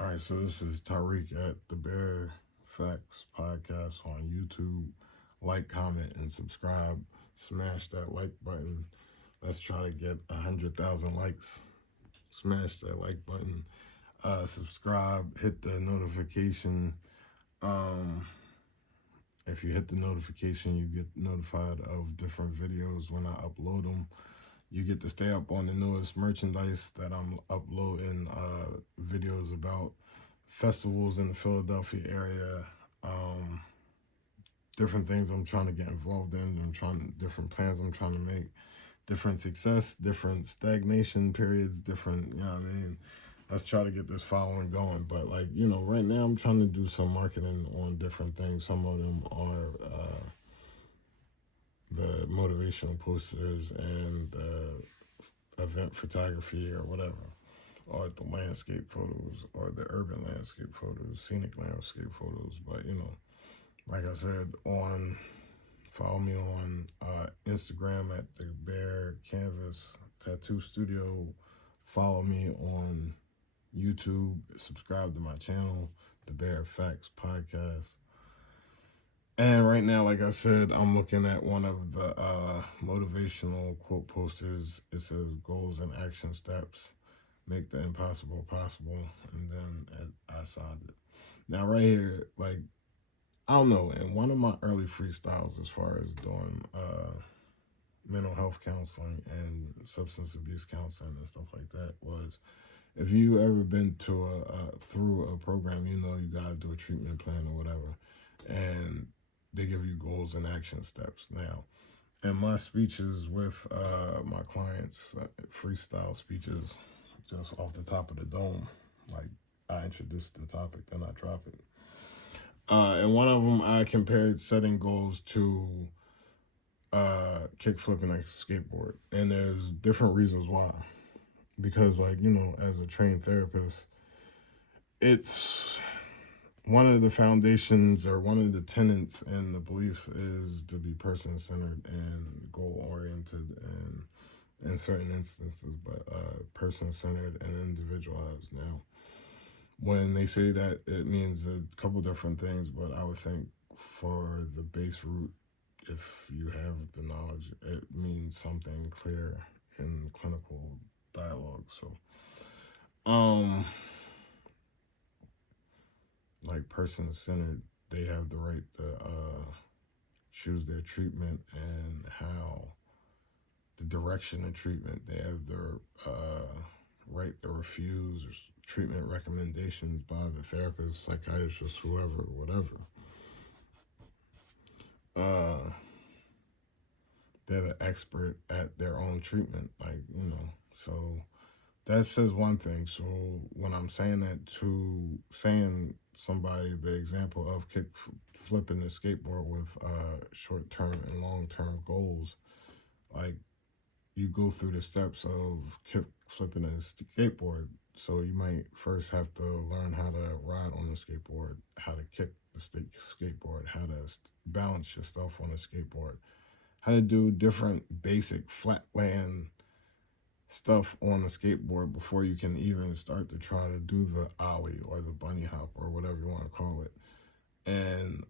All right, so this is Tariq at DaBear Facts Podcast on YouTube. Like, comment, and subscribe. Smash that like button. Let's try to get 100,000 likes. Smash that like button. Subscribe. Hit the notification. Um, if you hit the notification, you get notified of different videos when I upload them. You get to stay up on the newest merchandise that I'm uploading videos about festivals in the Philadelphia area, um, different things I'm trying to get involved in. Different plans I'm trying to make, different success, different stagnation periods, different, you know what I mean? Let's try to get this following going. But like, right now I'm trying to do some marketing on different things. Some of them are the motivational posters and event photography or whatever, or the landscape photos or the urban landscape photos, scenic landscape photos. But like I said, follow me on Instagram at the Bear Canvas Tattoo Studio. Follow me on YouTube. Subscribe to my channel, the Bear Facts Podcast. And right now, like I said, I'm looking at one of the motivational quote posters. It says goals and action steps make the impossible possible. And then I signed it. Now, right here, like, I don't know, in one of my early freestyles as far as doing mental health counseling and substance abuse counseling and stuff like that was, if you ever been through a program, you gotta do a treatment plan or whatever, and they give you goals and action steps. Now, in my speeches with my clients, freestyle speeches, just off the top of the dome, like I introduced the topic, then I drop it. And one of them, I compared setting goals to kick flipping a skateboard, and there's different reasons why. Because, like, as a trained therapist, it's one of the foundations or one of the tenets and the beliefs is to be person centered and goal oriented, and in certain instances, but person centered and individualized. Now, when they say that, it means a couple different things, but I would think for the base root, if you have the knowledge, it means something clear in clinical dialogue. So, um, like person centered, they have the right to choose their treatment and how the direction of treatment. They have their right to refuse treatment recommendations by the therapist, psychiatrist, whoever, whatever. Uh, they're the expert at their own treatment, So that says one thing. So when I'm saying that, to saying somebody the example of kick flipping the skateboard with short-term and long-term goals, like, you go through the steps of kick flipping a skateboard. So you might first have to learn how to ride on the skateboard, how to kick the skateboard, how to balance yourself on the skateboard, how to do different basic flatland stuff on the skateboard before you can even start to try to do the ollie or the bunny hop or whatever you want to call it. And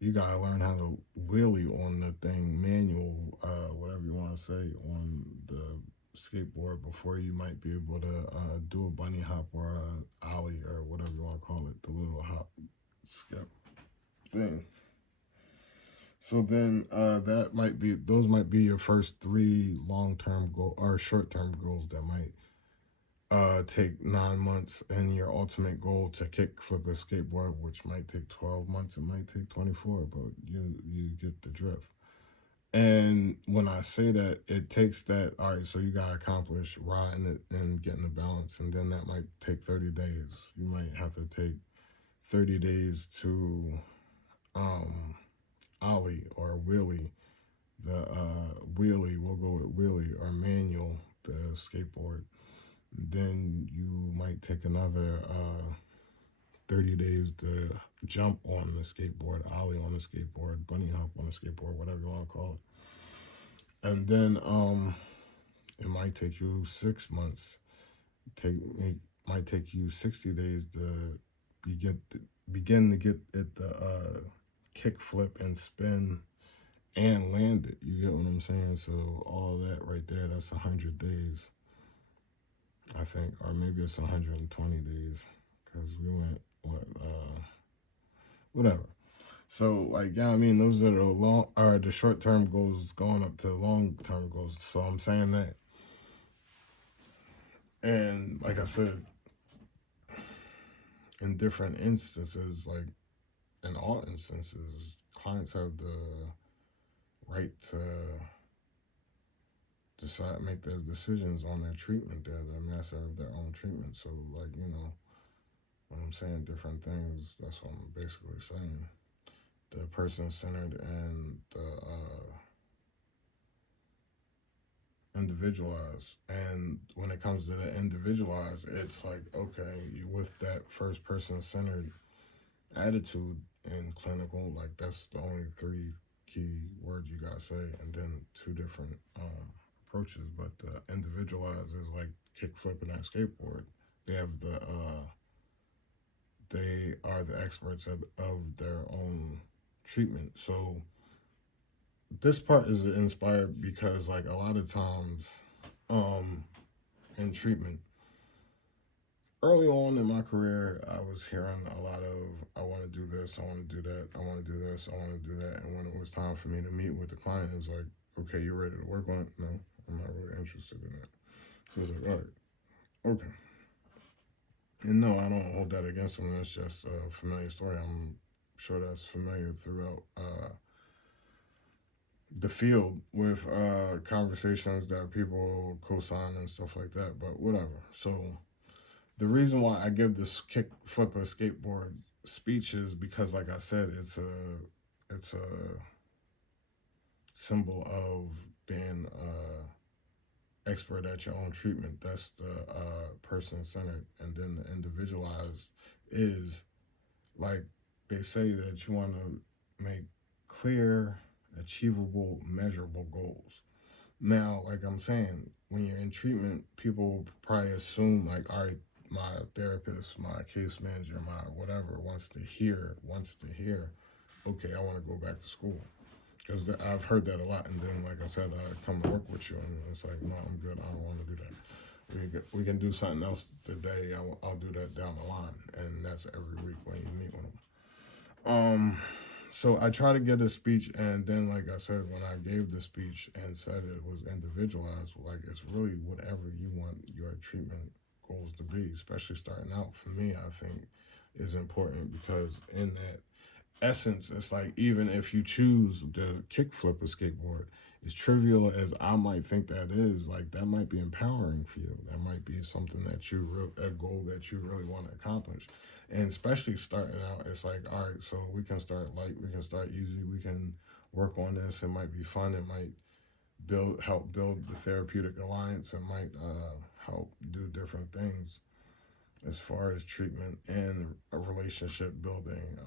you gotta learn how to wheelie on the thing, manual, whatever you want to say, on the skateboard before you might be able to do a bunny hop or a ollie or whatever you want to call it, the little hop skip thing. So then those might be your first three long-term goal or short-term goals that might take 9 months, and your ultimate goal to kick flip a skateboard, which might take 12 months, it might take 24, but you get the drift. And when I say that, it takes that, all right, so you got to accomplish riding it and getting the balance, and then that might take 30 days. You might have to take 30 days to ollie or wheelie. The wheelie, we'll go with wheelie or manual, the skateboard. Then you might take another 30 days to jump on the skateboard, ollie on the skateboard, bunny hop on the skateboard, whatever you want to call it. And then it might take you 6 months. might take you 60 days to begin to get it the kick, flip, and spin and land it. You get what I'm saying? So all that right there, that's 100 days, I think, or maybe it's 120 days, because we went whatever. So like, yeah, I mean, those are the short term goals going up to the long term goals. So I'm saying that, and like I said, in different instances, like in all instances, clients have the right to decide, make their decisions on their treatment. They're the master of their own treatment. So like, when I'm saying different things, that's what I'm basically saying. The person centered and the individualized. And when it comes to the individualized, it's like, okay, you with that first person centered attitude and clinical, like that's the only three key words you gotta say, and then two different approaches. But the individualized is like kick flipping that skateboard. They have they are the experts of their own treatment. So this part is inspired because like a lot of times in treatment, early on in my career, I was hearing a lot of, I want to do this, I want to do that, I want to do this, I want to do that. And when it was time for me to meet with the client, it was like, okay, you ready to work on it? No, I'm not really interested in that. So it's like, all right, okay. And no, I don't hold that against them. That's just a familiar story. I'm sure that's familiar throughout the field with conversations that people co-sign and stuff like that. But whatever. So the reason why I give this kick flip a skateboard speech is because, like I said, it's a symbol of being expert at your own treatment. That's the person centered, and then the individualized is like they say that you want to make clear, achievable, measurable goals. Now, like I'm saying, when you're in treatment, people probably assume like, all right, my therapist, my case manager, my whatever wants to hear, okay, I want to go back to school. Because I've heard that a lot, and then like I said, I come to work with you, and it's like, no, I'm good. I don't want to do that. We can do something else today. I'll do that down the line, and that's every week when you meet with them. So I try to get a speech, and then like I said, when I gave the speech and said it was individualized, like it's really whatever you want your treatment goals to be, especially starting out. For me, I think is important because in that essence, it's like even if you choose to kick flip a skateboard, as trivial as I might think that is, like that might be empowering for you. That might be something that a goal that you really want to accomplish. And especially starting out, it's like, all right, so we can start light, we can start easy, we can work on this. It might be fun. It might help build the therapeutic alliance. It might help do different things as far as treatment and a relationship building,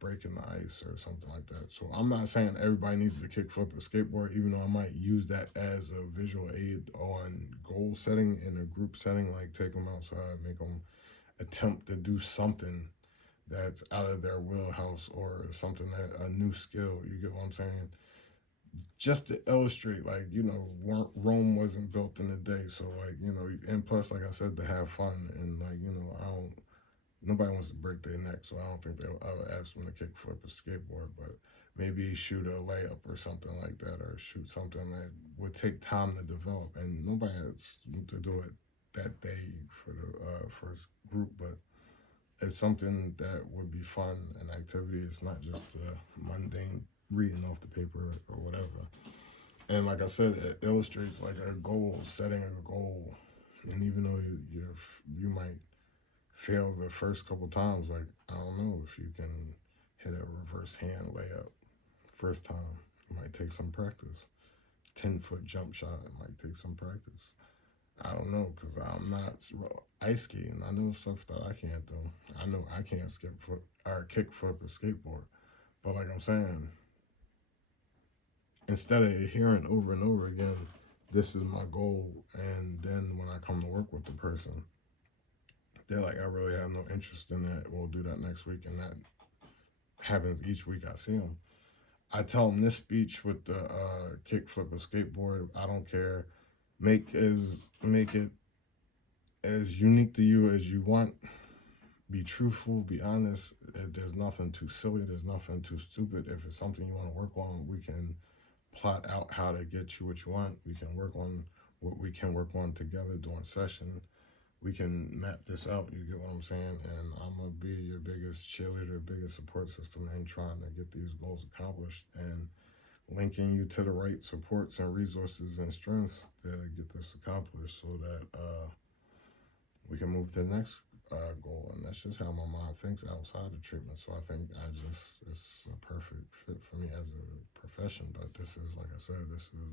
breaking the ice or something like that. So I'm not saying everybody needs to kick flip a skateboard, even though I might use that as a visual aid on goal setting in a group setting, like take them outside, make them attempt to do something that's out of their wheelhouse or something that a new skill. You get what I'm saying? Just to illustrate, like, Rome wasn't built in a day. So, like, and plus, like I said, to have fun. And, like, nobody wants to break their neck. So I don't think I would ask them to kick flip a skateboard. But maybe shoot a layup or something like that, or shoot something that would take time to develop. And nobody has to do it that day for the first group. But it's something that would be fun and activity. It's not just mundane reading off the paper or whatever. And like I said, it illustrates like a goal, setting a goal. And even though you might fail the first couple times, like I don't know if you can hit a reverse hand layup first time. It might take some practice. 10-foot jump shot, it might take some practice. I don't know, because I'm not ice skating. I know stuff that I can't do. I know I can't kick flip a skateboard. But like I'm saying, instead of hearing over and over again, this is my goal, and then when I come to work with the person, they're like, I really have no interest in that. We'll do that next week, and that happens each week I see them. I tell them this speech with the kickflip or skateboard. I don't care. Make it as unique to you as you want. Be truthful. Be honest. There's nothing too silly. There's nothing too stupid. If it's something you want to work on, we can plot out how to get you what you want. We can work on what we can work on together during session. We can map this out. You get what I'm saying? And I'm gonna be your biggest cheerleader, biggest support system in trying to get these goals accomplished and linking you to the right supports and resources and strengths to get this accomplished, so that we can move to the next goal. And that's just how my mind thinks outside of treatment. So I think it's a perfect fit for me as a profession. But this is, like I said, this is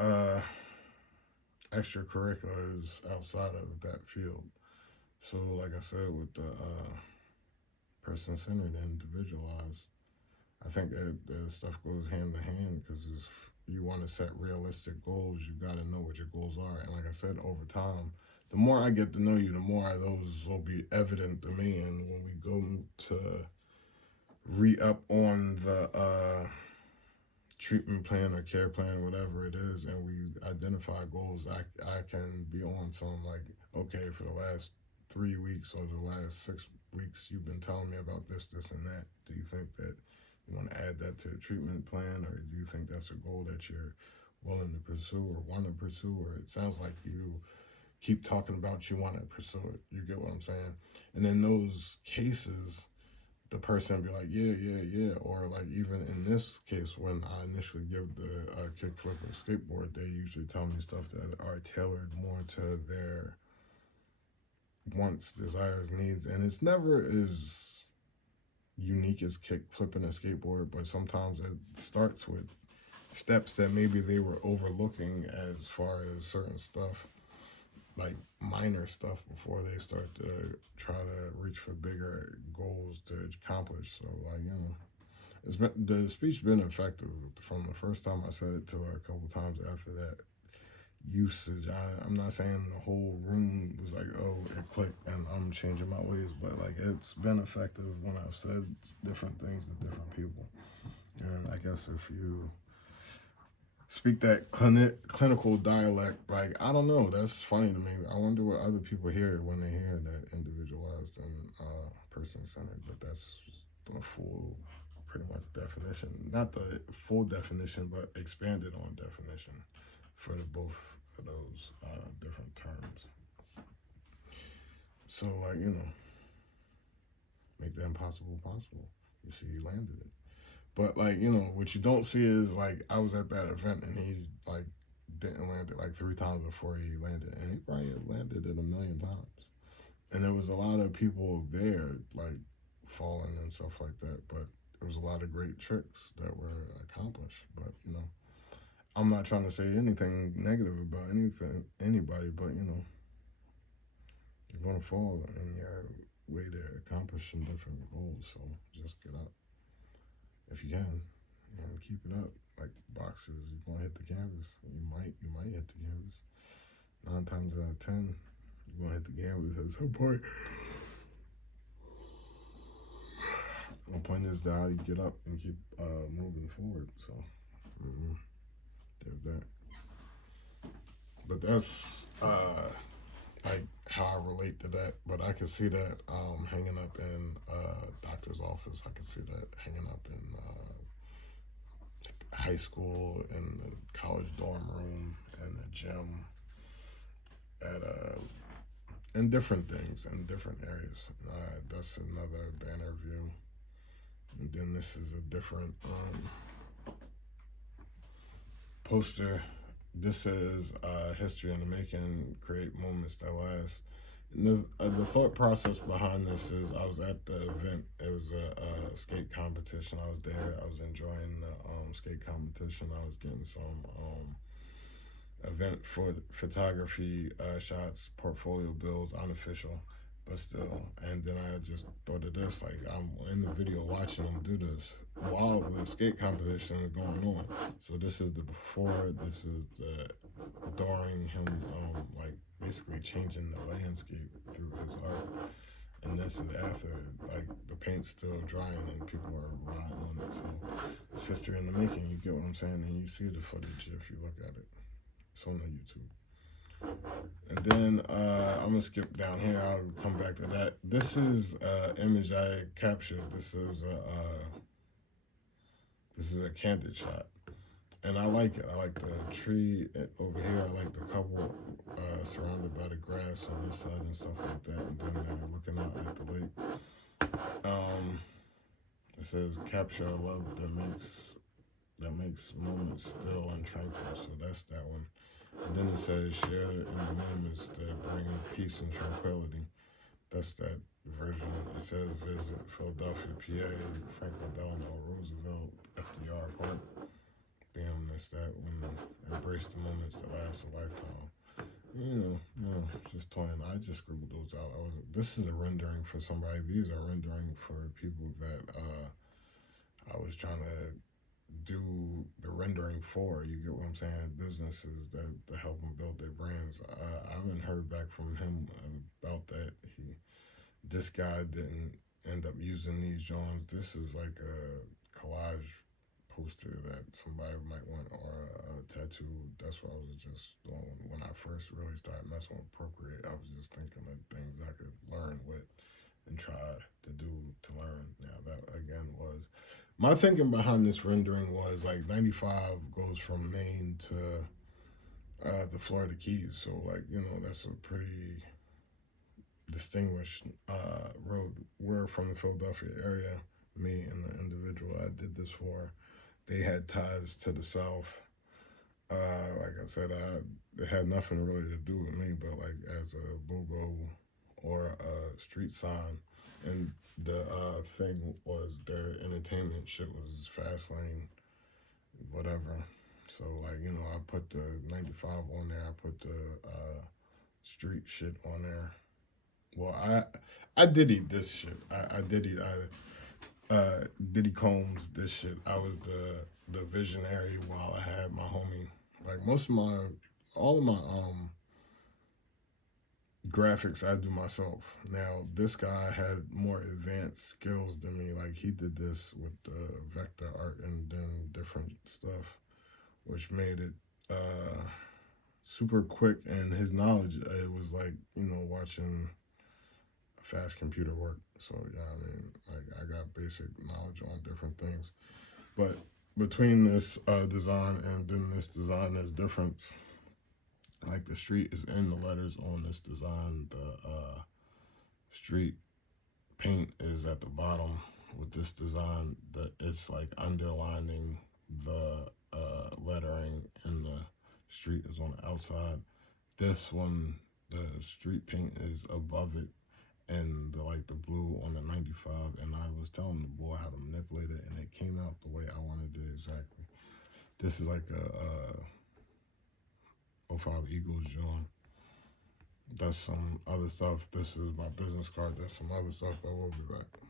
my extracurriculars outside of that field. So like I said, with the person-centered and individualized, I think that stuff goes hand in hand, because if you want to set realistic goals, you got to know what your goals are. And like I said, over time, the more I get to know you, the more those will be evident to me. And when we go to re-up on the treatment plan or care plan, whatever it is, and we identify goals, I can be on some, like, okay, for the last 3 weeks or the last 6 weeks, you've been telling me about this, this, and that. Do you think that you want to add that to the treatment plan, or do you think that's a goal that you're willing to pursue or want to pursue? Or it sounds like you keep talking about you want to pursue it. You get what I'm saying? And in those cases, the person be like, yeah. Or like, even in this case, when I initially give the kickflip and skateboard, they usually tell me stuff that are tailored more to their wants, desires, needs. And it's never as unique as kick flipping a skateboard, but sometimes it starts with steps that maybe they were overlooking as far as certain stuff, like minor stuff, before they start to try to reach for bigger goals to accomplish. So, like, it's been, the speech been effective from the first time I said it to her a couple times after that. Usage, I'm not saying the whole room was like, oh, it clicked and I'm changing my ways, but like, it's been effective when I've said different things to different people. And I guess if you speak that clinical dialect, like, I don't know, that's funny to me. I wonder what other people hear when they hear that individualized and person-centered. But that's the full, pretty much definition. Not the full definition, but expanded on definition for the both of those different terms. So, like, make the impossible possible. You see, he landed it. But, like, what you don't see is, like, I was at that event and he, like, didn't land it like 3 times before he landed. And he probably landed it 1,000,000 times. And there was a lot of people there, like, falling and stuff like that. But there was a lot of great tricks that were accomplished. But, I'm not trying to say anything negative about anybody, but, you're going to fall in your way to accomplishing different goals. So just get up if you can and keep it up. Like boxers, you're going to hit the canvas. You might hit the canvas. 9 times out of 10, you're going to hit the canvas at some point. The point is that how you get up and keep moving forward. So, there's that. But that's like how I relate to that. But I can see that hanging up in doctor's office. I can see that hanging up in high school, in the college dorm room, in the gym, at and different things in different areas. That's another banner view. And then this is a different poster. This is history in the making, create moments that last. And the thought process behind this is, I was at the event. It was a skate competition. I was there. I was enjoying the skate competition. I was getting some event for photography shots, portfolio builds, unofficial, but still. And then I just thought of this, like, I'm in the video watching them do this while the skate competition is going on. So this is the before, this is the during him, like basically changing the landscape through his art. And this is after, like, the paint's still drying and people are riding on it. So it's history in the making. You get what I'm saying? And you see the footage if you look at it. It's on the YouTube. And then I'm gonna skip down here. I'll come back to that. This is an image I captured. This is a candid shot, and I like it. I like the tree over here. I like the couple surrounded by the grass on this side and stuff like that. And then looking out at the lake. It says capture a love that makes moments still and tranquil. So that's that one. And then it says share in the moments that bring peace and tranquility. That's that version. It says visit Philadelphia, PA, Franklin Delano Roosevelt, FDR Park. Bam, that's that one. Embrace the moments that last a lifetime. Just toying. I just scribbled those out. This is a rendering for somebody. These are rendering for people that I was trying to do the rendering for. You get what I'm saying? Businesses that to help them build their brands. I haven't heard back from him about that. This guy didn't end up using these Jones. This is like a collage poster that somebody might want, or a tattoo. That's what I was just doing when I first really started messing with Procreate. I was just thinking of things I could learn with and try to do to learn. Now that again was my thinking behind this rendering was like 95 goes from Maine to the Florida Keys. So like, that's a pretty distinguished road. We're from the Philadelphia area. Me and the individual I did this for, they had ties to the South. Like I said, it had nothing really to do with me, but like as a BOGO or a street sign. And the thing was their entertainment shit was fast lane, whatever. So like, I put the 95 on there. I put the street shit on there. Well, I did eat this shit. I did eat. Diddy Combs this shit. I was the visionary while I had my homie. Like all of my graphics I do myself. Now this guy had more advanced skills than me. Like he did this with vector art and then different stuff, which made it super quick. And his knowledge, it was like watching fast computer work. So yeah, I mean, like I got basic knowledge on different things, but between this design and then this design, there's difference. Like the street is in the letters on this design. The street paint is at the bottom with this design. That it's like underlining the lettering, and the street is on the outside. This one, the street paint is above it, and the blue on the 95, and I was telling the boy how to manipulate it, and it came out the way I wanted it exactly. This is like a 05 Eagles John. That's some other stuff. This is my business card. That's some other stuff, but we'll be back.